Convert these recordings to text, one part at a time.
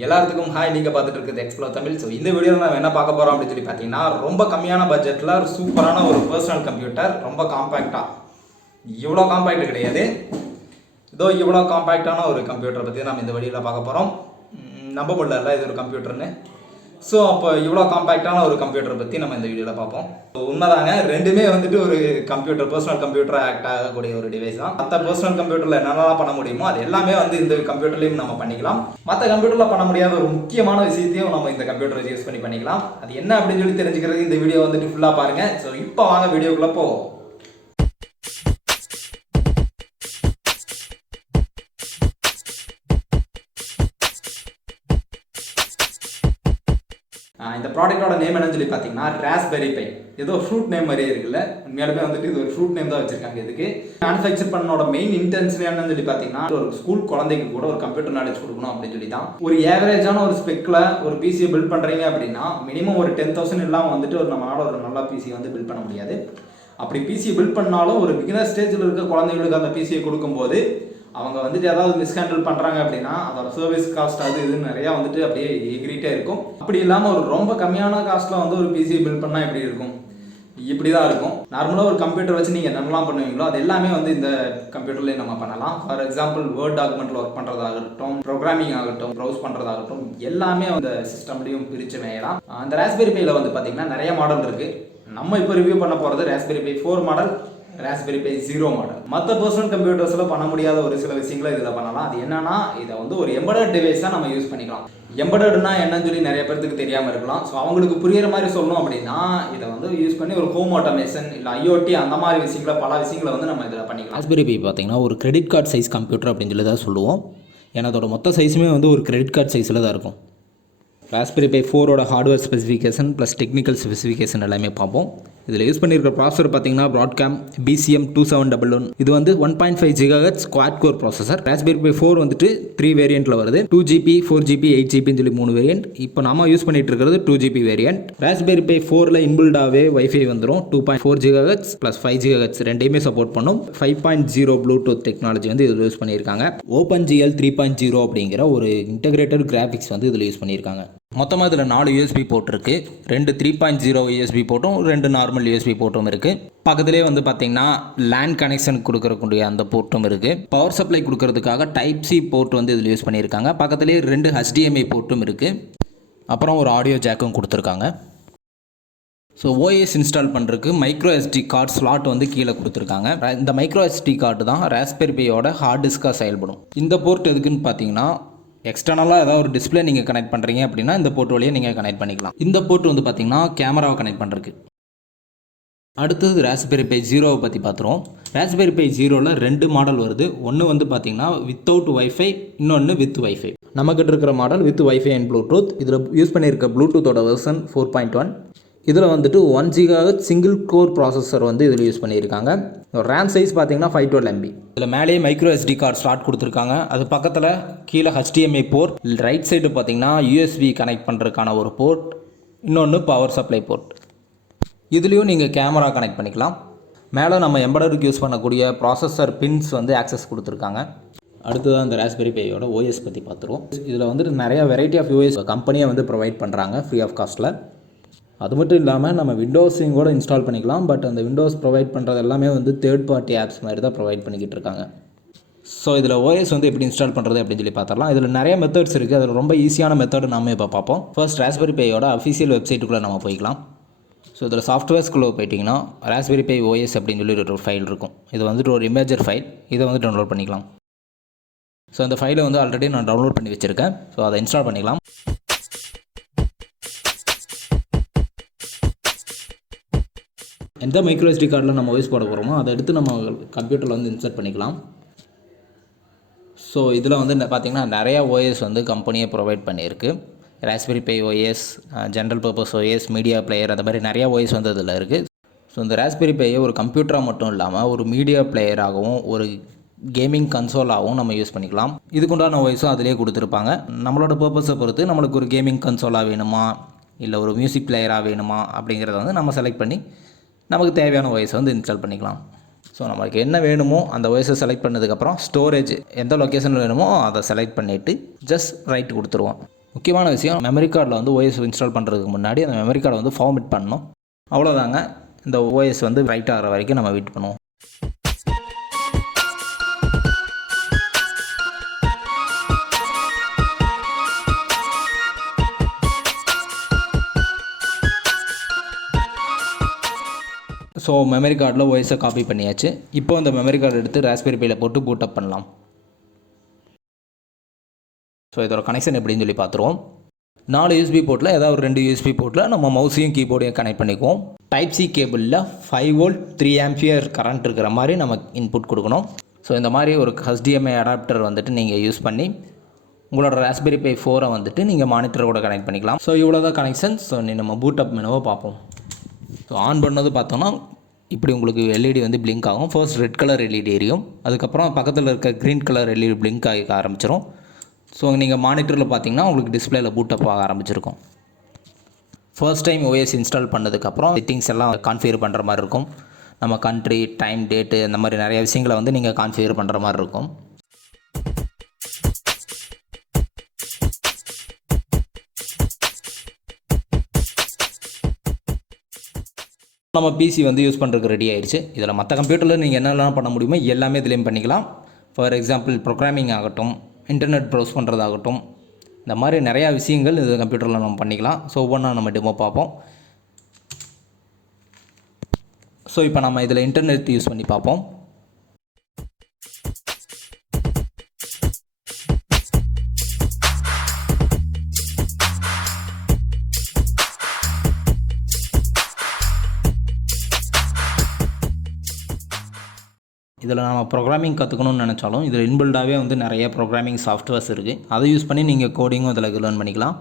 எல்லாத்துக்கும் ஹாய், நீங்கள் பார்த்துட்டு இருக்குது எக்ஸ்ப்ளோர் தமிழ். ஸோ இந்த வீடியோவில் நம்ம என்ன பார்க்க போகிறோம் அப்படின்னு சொல்லி பார்த்தீங்கன்னா, ரொம்ப கம்மியான பட்ஜெட்டில் சூப்பரான ஒரு பர்சனல் கம்ப்யூட்டர், ரொம்ப காம்பேக்டாக, இவ்வளோ காம்பேக்ட் கிடையாது, இதோ இவ்வளோ காம்பேக்டான ஒரு கம்ப்யூட்டரை பற்றி நம்ம இந்த வீடியோவில் பார்க்க போகிறோம். நம்ப முடியல இது ஒரு கம்ப்யூட்டர்னு. ஸோ அப்போ இவ்வளோ காம்பேக்டான ஒரு கம்ப்யூட்டரை பற்றி நம்ம இந்த வீடியோவில் பார்ப்போம். உண்மைதாங்க, ரெண்டுமே வந்துட்டு ஒரு கம்ப்யூட்டர், பர்சனல் கம்ப்யூட்டராக ஆக்ட் ஆகக்கூடிய ஒரு டிவைஸ் தான். மற்ற பர்சனல் கம்ப்யூட்டரில் என்னென்னலாம் பண்ண முடியுமோ அது எல்லாமே வந்து இந்த கம்ப்யூட்டர்லையும் நம்ம பண்ணிக்கலாம். மற்ற கம்ப்யூட்டரில் பண்ண முடியாத ஒரு முக்கியமான விஷயத்தையும் நம்ம இந்த கம்ப்யூட்டரை யூஸ் பண்ணி பண்ணிக்கலாம். அது என்ன அப்படின்னு சொல்லி தெரிஞ்சுக்கிறது இந்த வீடியோ வந்துட்டு ஃபுல்லாக பாருங்கள். ஸோ இப்போ வாங்க வீடியோக்குள்ளே போவோம். இந்த ப்ராடக்டோட நேம் என்னன்னு சொல்லி பார்த்தீங்கன்னா ராஸ்பெரி பை. ஏதோ ஃப்ரூட் நேம் மாதிரியே இருக்குல்ல, உண்மையாலுமே வந்துட்டு இது ஒரு ஃப்ரூட் நேம் தான் வச்சிருக்காங்க. இதுக்கு மேனுஃபேக்சர் பண்ணோட மெயின் இன்டென்ஷன் என்னன்னு சொல்லி பார்த்தீங்கன்னா, ஒரு ஸ்கூல் குழந்தைக்கு கூட ஒரு கம்ப்யூட்டர் நாலேஜ் கொடுக்கணும் அப்படின்னு சொல்லி தான். ஒரு ஏவரேஜான ஒரு ஸ்பெக்கில் ஒரு பிசியை பில்ட் பண்ணுறீங்க அப்படின்னா மினிமம் ஒரு 10,000 இல்லாமல் வந்துட்டு ஒரு நம்மளால ஒரு நல்ல பிசி வந்து பில்ட் பண்ண முடியாது. அப்படி பிசியை பில்ட் பண்ணாலும் ஒரு பிகினர் ஸ்டேஜில் இருக்க குழந்தைங்களுக்கு அந்த பிசியை கொடுக்கும்போது அவங்க வந்துட்டு ஏதாவது மிஸ்ஹேண்டில் பண்ணுறாங்க அப்படின்னா அதோட சர்வீஸ் காஸ்ட் அது இதுன்னு நிறையா வந்துட்டு அப்படியே எகிரிட்டே இருக்கும். அப்படி இல்லாமல் ஒரு ரொம்ப கம்மியான காஸ்ட்டில் வந்து ஒரு பிசியை பில்ட் பண்ணால் எப்படி இருக்கும்? இப்படி தான் இருக்கும். நார்மலாக ஒரு கம்ப்யூட்டர் வச்சு நீங்கள் என்னெல்லாம் பண்ணுவீங்களோ அது எல்லாமே வந்து இந்த கம்ப்யூட்டர்லேயே நம்ம பண்ணலாம். ஃபார் எக்ஸாம்பிள் வேர்ட் டாக்குமெண்ட்டில் ஒர்க் பண்ணுறதாகட்டும், ப்ரோக்ராமிங் ஆகட்டும், ப்ரௌஸ் பண்ணுறதாகட்டும், எல்லாமே அந்த சிஸ்டம்லையும் பிரித்து மேயலாம். அந்த ராஸ்பெரி பையில் வந்து பார்த்திங்கன்னா நிறைய மாடல் இருக்குது. நம்ம இப்போ ரிவ்யூ பண்ண போகிறது Raspberry Pi 4 model, Raspberry Pi 0 model. மற்ற பர்சனல் கம்ப்யூட்டர்ஸில் பண்ண முடியாத ஒரு சில விஷயங்களை இதில் பண்ணலாம். அது என்னன்னா, இதை வந்து ஒரு எம்பெடட் டிவைஸாக நம்ம யூஸ் பண்ணிக்கலாம். எம்பெடட்னா என்னன்னு சொல்லி நிறைய பேருக்கு தெரியாமல் இருக்கலாம். ஸோ அவங்களுக்கு புரியுற மாதிரி சொல்லணும் அப்படின்னா இதை வந்து யூஸ் பண்ணி ஒரு ஹோம் ஆட்டோமேஷன் இல்லை ஐஓடி அந்த மாதிரி விஷயங்களை பல விஷயங்களை வந்து நம்ம இதில் பண்ணிக்கலாம். ராஸ்பெரி பை பார்த்தீங்கன்னா ஒரு கிரெடிட் கார்டு சைஸ் கம்ப்யூட்டர் அப்படின்னு சொல்லி தான் சொல்லுவோம். ஏன்னா அதோட மொத்த சைஸுமே வந்து ஒரு கிரெடிட் கார்டு சைஸில் தான் இருக்கும். ராஸ்பெரி பை 4ஓட hardware specification plus technical specification எல்லாமே பார்ப்போம். இதில் யூஸ் பண்ணியிருக்க ப்ராசஸர் பார்த்தீங்கன்னா ப்ராட்காம் BCM 2711. இது வந்து 1.5 GHz quad core processor. Raspberry Pi 4 வந்துட்டு 3 வேரியண்ட்டில் வருது. 2GB, 4GB, 8GB சொல்லி 3 வேரியண்ட். இப்போ நாம யூஸ் பண்ணிட்டு இருக்கிறது 2GB வேரியண்ட். ராஸ்பெரி பை 4ல இன்பில்டாகவே வைஃபை வந்துடும். 2.4 GHz ப்ளஸ் 5 GHz ரெண்டையுமே சப்போர்ட் பண்ணும். 5.0 ப்ளூடூத் டெக்னாலஜி வந்து இதில் யூஸ் பண்ணியிருக்காங்க. OpenGL 3.0 அப்படிங்கிற ஒரு இன்டகிரேட்டட் கிராஃபிக்ஸ் வந்து இதில் யூஸ் பண்ணியிருக்காங்க. மொத்தமாக இதில் 4 USB போர்ட் இருக்குது. 2 3.0 USB போர்ட்டும் 2 நார்மல் USB போர்ட்டும் இருக்குது. பக்கத்துலேயே வந்து பார்த்தீங்கன்னா லேண்ட் கனெக்ஷன் கொடுக்கக்கூடிய அந்த போர்ட்டும் இருக்குது. பவர் சப்ளை கொடுக்கறதுக்காக டைப் C போர்ட் வந்து இதில் யூஸ் பண்ணியிருக்காங்க. பக்கத்துலேயே 2 HDMI போர்ட்டும் இருக்குது. அப்புறம் ஒரு ஆடியோ ஜாக்கும் கொடுத்துருக்காங்க. ஸோ OS இன்ஸ்டால் பண்ணுறதுக்கு மைக்ரோ SD கார்டு ஸ்லாட் வந்து கீழே கொடுத்துருக்காங்க. இந்த மைக்ரோ SD கார்டு தான் ராஸ்பெரி பையோட ஹார்ட் டிஸ்காக செயல்படும். இந்த போர்ட் எதுக்குன்னு பார்த்தீங்கன்னா, எக்ஸ்டர்னலாக ஏதாவது ஒரு டிஸ்பிளே நீங்கள் கனெக்ட் பண்ணுறீங்க அப்படின்னா இந்த போர்ட் வழியாக நீங்கள் கனெக்ட் பண்ணிக்கலாம். இந்த போர்ட் வந்து பார்த்தீங்கன்னா கேமராவை கனெக்ட் பண்ணுறதுக்கு. அடுத்தது ராஸ்பெரி பை 0 பற்றி பார்த்துருவோம். ராஸ்பெரி பை 0ல் 2 மாடல் வருது. ஒன்று வந்து பார்த்தீங்கன்னா வித்தவுட் வைஃபை, இன்னொன்று வித் வைஃபை. நம்மக்கிட்ட இருக்கிற model with wifi and Bluetooth. இதில் யூஸ் பண்ணியிருக்க ப்ளூடூத்தோட வெர்ஷன் 4.1. இதில் வந்துட்டு 1 GHz சிங்கிள் கோர் ப்ராசஸர் வந்து இதில் யூஸ் பண்ணியிருக்காங்க. ரேம் சைஸ் பார்த்தீங்கன்னா 512 MB. இதில் மேலேயே மைக்ரோ SD கார்டு ஸ்லாட் கொடுத்துருக்காங்க. அது பக்கத்தில் கீழே HDMI போர்ட், ரைட் சைடு பார்த்தீங்கன்னா USB கனெக்ட் பண்ணுறதுக்கான ஒரு போர்ட், இன்னொன்று பவர் சப்ளை போர்ட். இதுலேயும் நீங்கள் கேமரா கனெக்ட் பண்ணிக்கலாம். மேலே நம்ம எம்பெடருக்கு யூஸ் பண்ணக்கூடிய ப்ராசஸர் பின்ஸ் வந்து ஆக்சஸ் கொடுத்துருக்காங்க. அடுத்ததான் இந்த ராஸ்பெரி பையோட OS பற்றி பார்த்துருவோம். இதில் வந்துட்டு நிறைய வெரைட்டி ஆஃப் OS கம்பெனியை வந்து ப்ரொவைட் பண்ணுறாங்க ஃப்ரீ ஆஃப் காஸ்ட்டில். அது மட்டும் இல்லாமல் நம்ம விண்டோஸையும் கூட இன்ஸ்டால் பண்ணிக்கலாம். பட் அந்த விண்டோஸ் ப்ரொவைட் பண்ணுறது எல்லாமே வந்து தேர்ட் பார்ட்டி ஆப்ஸ் மாதிரி தான் ப்ரொவைட் பண்ணிக்கிட்டு இருக்காங்க. ஸோ இதில் OS வந்து எப்படி இன்ஸ்டால் பண்ணுறது அப்படின்னு சொல்லி பார்த்துடலாம். இதில் நிறைய மெத்தட்ஸ் இருக்குது. அதில் ரொம்ப ஈஸியான மெத்தட் நம்ம இப்போ பார்ப்போம். ஃபர்ஸ்ட் ராஸ்பெரி பையோட அஃபிஷியல் வெப்சைட்டுக்குள்ளே நம்ம போய்க்கலாம். ஸோ இதில் சாஃப்ட்வேர்ஸ்குள்ளே போயிட்டிங்கன்னா ராஸ்பெரி பை OS அப்படின்னு சொல்லி ஒரு ஃபைல் இருக்கும். இது வந்துட்டு ஒரு இமேஜர் ஃபைல். இதை வந்து டவுன்லோட் பண்ணிக்கலாம். ஸோ இந்த ஃபைலை வந்து ஆல்ரெடி நான் டவுன்லோட் பண்ணி வச்சுருக்கேன். ஸோ அதை இன்ஸ்டால் பண்ணிக்கலாம். எந்த மைக்ரோ SD கார்டில் நம்ம OS போட போகிறோமோ அதை எடுத்து நம்ம கம்ப்யூட்டரில் வந்து இன்சர்ட் பண்ணிக்கலாம். ஸோ இதில் வந்து பார்த்திங்கன்னா நிறையா OS வந்து கம்பெனியை ப்ரொவைட் பண்ணியிருக்கு. Raspberry Pi OS, general purpose OS, media player, அந்த மாதிரி நிறையா OS வந்து அதில் இருக்குது. ஸோ இந்த ராஸ்பெரி பையை ஒரு கம்ப்யூட்டராக மட்டும் இல்லாமல் ஒரு மீடியா பிளேயராகவும் ஒரு கேமிங் கன்சோலாகவும் நம்ம யூஸ் பண்ணிக்கலாம். இதுக்குண்டான OSும் அதிலே கொடுத்துருப்பாங்க. நம்மளோட பர்பஸை பொறுத்து நம்மளுக்கு ஒரு கேமிங் கன்சோலாக வேணுமா இல்லை ஒரு மியூசிக் பிளேயராக வேணுமா அப்படிங்கிறத வந்து நம்ம செலக்ட் பண்ணி நமக்கு தேவையான OS வந்து இன்ஸ்டால் பண்ணிக்கலாம். ஸோ நமக்கு என்ன வேணுமோ அந்த OSஐ செலக்ட் பண்ணதுக்கப்புறம் ஸ்டோரேஜ் எந்த லொக்கேஷனில் வேணுமோ அதை செலக்ட் பண்ணிவிட்டு ஜஸ்ட் ரைட் கொடுத்துருவோம். முக்கியமான விஷயம், மெமரி கார்டில் வந்து ஓஎஸ் இன்ஸ்டால் பண்ணுறதுக்கு முன்னாடி அந்த மெமரி கார்டை வந்து ஃபார்மேட் பண்ணணும். அவ்வளோதாங்க. இந்த ஓஎஸ் வந்து ரைட் ஆகிற வரைக்கும் நம்ம வெயிட் பண்ணுவோம். ஸோ மெமரி கார்டில் ஓஎஸை காப்பி பண்ணியாச்சு. இப்போ இந்த மெமரி கார்டு எடுத்து ராஸ்பெரி பையில் போட்டு பூட் அப் பண்ணலாம். ஸோ இதோட கனெக்ஷன் எப்படின்னு சொல்லி பார்த்துருவோம். 4 யூஎஸ்பி போர்ட்டில் ஏதாவது ஒரு 2 யூஎஸ்பி போர்ட்டில் நம்ம மவுஸையும் கீபோர்டையும் கனெக்ட் பண்ணிக்குவோம். டைப் சி கேபிளில் 5 வோல்ட் 3 ஆம்பியர் கரண்ட் இருக்கிற மாதிரி நம்ம இன்புட் கொடுக்கணும். ஸோ இந்த மாதிரி ஒரு HDMI அடாப்டர் வந்துட்டு நீங்கள் யூஸ் பண்ணி உங்களோட ராஸ்பெரி பை 4 வந்துட்டு நீங்கள் மானிட்டர் கூட கனெக்ட் பண்ணிக்கலாம். ஸோ இவ்வளோ தான் கனெக்ஷன். ஸோ நம்ம பூட் அப் மெனுவை பார்ப்போம். ஸோ ஆன் பண்ணது பார்த்தோன்னா இப்படி உங்களுக்கு எல்இடி வந்து பிளிங்க் ஆகும். ஃபர்ஸ்ட் ரெட் கலர் எல்இடி எரியும். அதுக்கப்புறம் பக்கத்தில் இருக்க க்ரீன் கலர் எல்இடி பிளிங்க் ஆக ஆரம்பிச்சிடும். ஸோ நீங்கள் மானிட்டரில் பார்த்தீங்கன்னா உங்களுக்கு டிஸ்பிளேயில் பூட்டப் ஆக ஆரம்பிச்சிருக்கும். ஃபர்ஸ்ட் டைம் ஓஎஸ் இன்ஸ்டால் பண்ணதுக்கப்புறம் செட்டிங்ஸ் எல்லாம் கான்ஃபிகர் பண்ணுற மாதிரி இருக்கும். நம்ம கண்ட்ரி, டைம், டேட்டு இந்த மாதிரி நிறைய விஷயங்களை வந்து நீங்கள் கான்ஃபிகர் பண்ணுற மாதிரி இருக்கும். நம்ம பிசி வந்து யூஸ் பண்ணுறதுக்கு ரெடி ஆயிடுச்சு. இதில் மற்ற கம்ப்யூட்டரில் நீங்கள் என்னெல்லாம் பண்ண முடியுமோ எல்லாமே இதுலேயும் பண்ணிக்கலாம். ஃபார் எக்ஸாம்பிள் ப்ரோக்ராமிங் ஆகட்டும், இன்டர்நெட் ப்ரௌஸ் பண்ணுறதாகட்டும், இந்த மாதிரி நிறையா விஷயங்கள் இது கம்ப்யூட்டரில் நம்ம பண்ணிக்கலாம். ஸோ ஒவ்வொன்றா நம்ம டெமோ பார்ப்போம். ஸோ இப்போ நம்ம இதில் இன்டர்நெட் யூஸ் பண்ணி பார்ப்போம். இதில் நம்ம ப்ரோக்ராமிங் கற்றுக்கணும்னு நினச்சாலும் இதில் இன்பில்டாகவே வந்து நிறைய ப்ரோக்ராமிங் சாஃப்ட்வேர்ஸ் இருக்குது. அதை யூஸ் பண்ணி நீங்கள் கோடிங்கும் அதில் லேர்ன் பண்ணிக்கலாம்.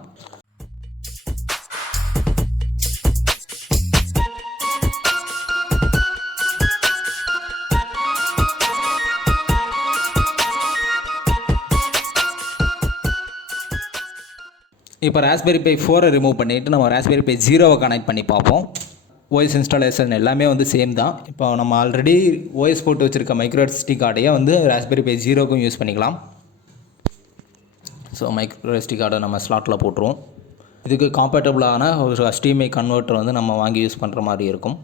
இப்போ ராஸ்பெரி பை 4 ரிமூவ் பண்ணிவிட்டு நம்ம ராஸ்பெரி பை 0 கனெக்ட் பண்ணி பார்ப்போம். ஓஎஸ் இன்ஸ்டாலேஷன் எல்லாமே வந்து சேம் தான். இப்போ நம்ம ஆல்ரெடி ஓஎஸ் போட்டு வச்சுருக்க மைக்ரோ SD கார்டையே வந்து ராஸ்பெரி பை 0க்கும் யூஸ் பண்ணிக்கலாம். ஸோ மைக்ரோ SD கார்டை நம்ம ஸ்லாட்டில் போட்டுருவோம். இதுக்கு காம்பேட்டபிளான ஒரு HDMI கன்வெர்ட்டர் வந்து நம்ம வாங்கி யூஸ் பண்ணுற மாதிரி இருக்கும்.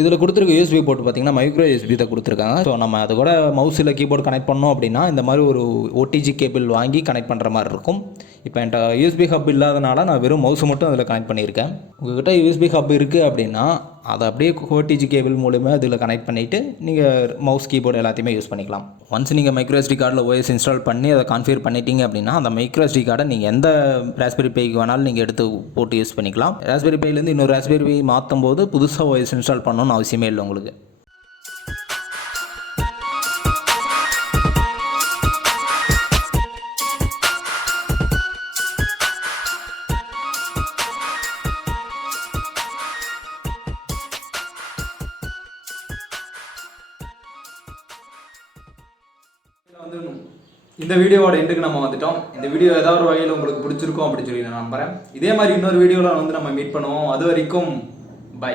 இதில் கொடுத்துருக்க யூஎஸ்பி போர்ட் பார்த்திங்கன்னா மைக்ரோ USB தான் கொடுத்துருக்காங்க. ஸோ நம்ம அது கூட மவுஸ் இல்லை கீபோர்டு கனெக்ட் பண்ணோம் அப்படின்னா இந்த மாதிரி ஒரு OTG கேபிள் வாங்கி கனெக்ட் பண்ணுற மாதிரி இருக்கும். இப்போ என்கிட்ட யூஎஸ்பி ஹப் இல்லாதனால நான் வெறும் மவுஸ் மட்டும் அதில் கனெக்ட் பண்ணியிருக்கேன். உங்கள்கிட்ட யூஎஸ்பி ஹப் இருக்குது அப்படின்னா அதை அப்படியே OTG கேபிள் மூலமே அதில் கனெக்ட் பண்ணிவிட்டு நீங்கள் மவுஸ் கீபோர்டு எல்லாத்தையுமே யூஸ் பண்ணிக்கலாம். ஒன்ஸ் நீங்கள் மைக்ரோ SD கார்டில் ஓஎஸ் இன்ஸ்டால் பண்ணி அதை கான்ஃபிகர் பண்ணிட்டீங்க அப்படின்னா அந்த மைக்ரோ SD கார்டை நீங்கள் எந்த ராஸ்பெரி பைக்கு வேணாலும் நீங்கள் எடுத்து போட்டு யூஸ் பண்ணிக்கலாம். ராஸ்பெரி பைலேருந்து இன்னொரு ராஸ்பெரி பை மாற்றும் போது புதுசாக ஓஎஸ் இன்ஸ்டால் பண்ணணும்னு அவசியமே இல்லை உங்களுக்கு. இந்த வீடியோவோட எண்டுக்கு நம்ம வந்துட்டோம். இந்த வீடியோ ஏதாவது ஒரு வகையில் உங்களுக்கு பிடிச்சிருக்கும் அப்படின்னு சொல்லி நான் நம்புறேன். இதே மாதிரி இன்னொரு வீடியோவில் வந்து நம்ம மீட் பண்ணுவோம். அது வரைக்கும் பை.